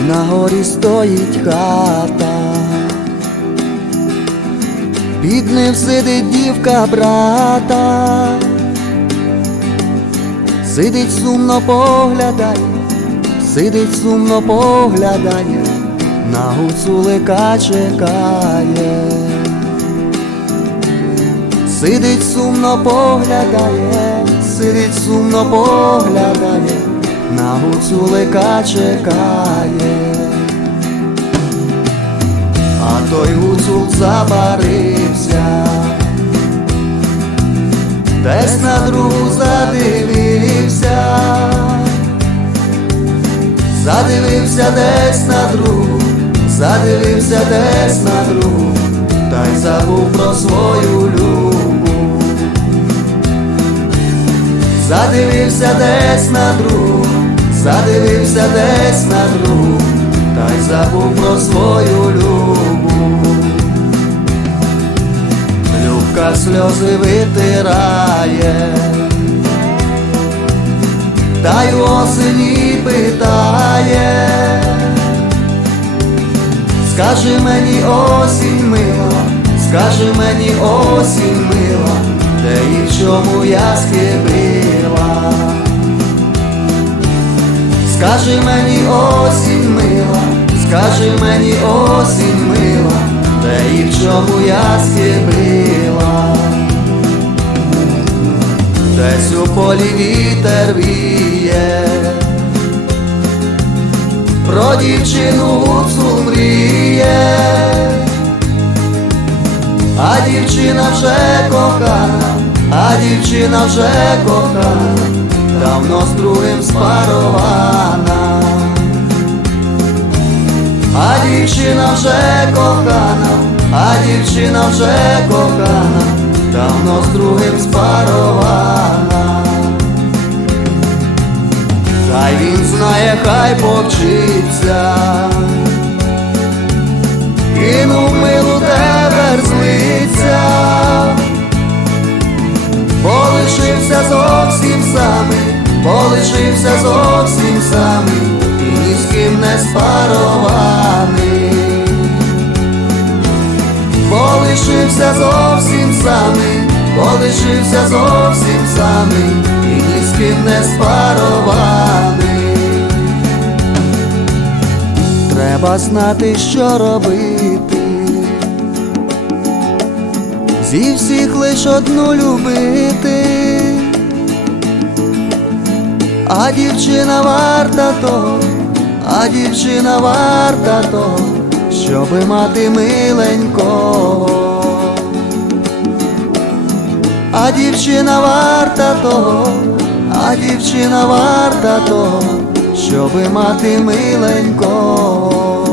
Ой на горі стоїть хата, під ним сидить дівка брата, сидить сумно поглядає, сидить сумно поглядає, на гуцулика чекає, сидить сумно поглядає, сидить сумно поглядає, на гуцулика чекає. А той гуцул забарився, десь на другу задивився, задивився десь на другу, задивився десь на другу, та й забув про свою любов. Задивився десь на другу, задивився десь на другу, та й забув про свою любов. Любка сльози витирає, та й осені питає. Скажи мені осінь мила, скажи мені осінь мила, де і в чому я схибила. Скажи мені осінь мила, скажи мені осінь мила, де і в чому я схибила. Десь у полі вітер віє, про дівчину гуцул мріє, а дівчина вже кохана, а дівчина вже кохана, давно з другим спарована, а дівчина вже кохана, а дівчина вже кохана, давно з другим спарована. Хай він знає, хай повчиться, кинув милу тепер злиться, полишився зовсім полишився зовсім самий, і ні з ким не спарований, полишився зовсім самий, полишився зовсім самий, і ні з ким не спарований. Треба знати, що робити. Зі всіх лиш одну любити, а дівчина варта того, а дівчина варта того, щоби мати миленького. А дівчина варта того, а дівчина варта того, щоби мати миленького.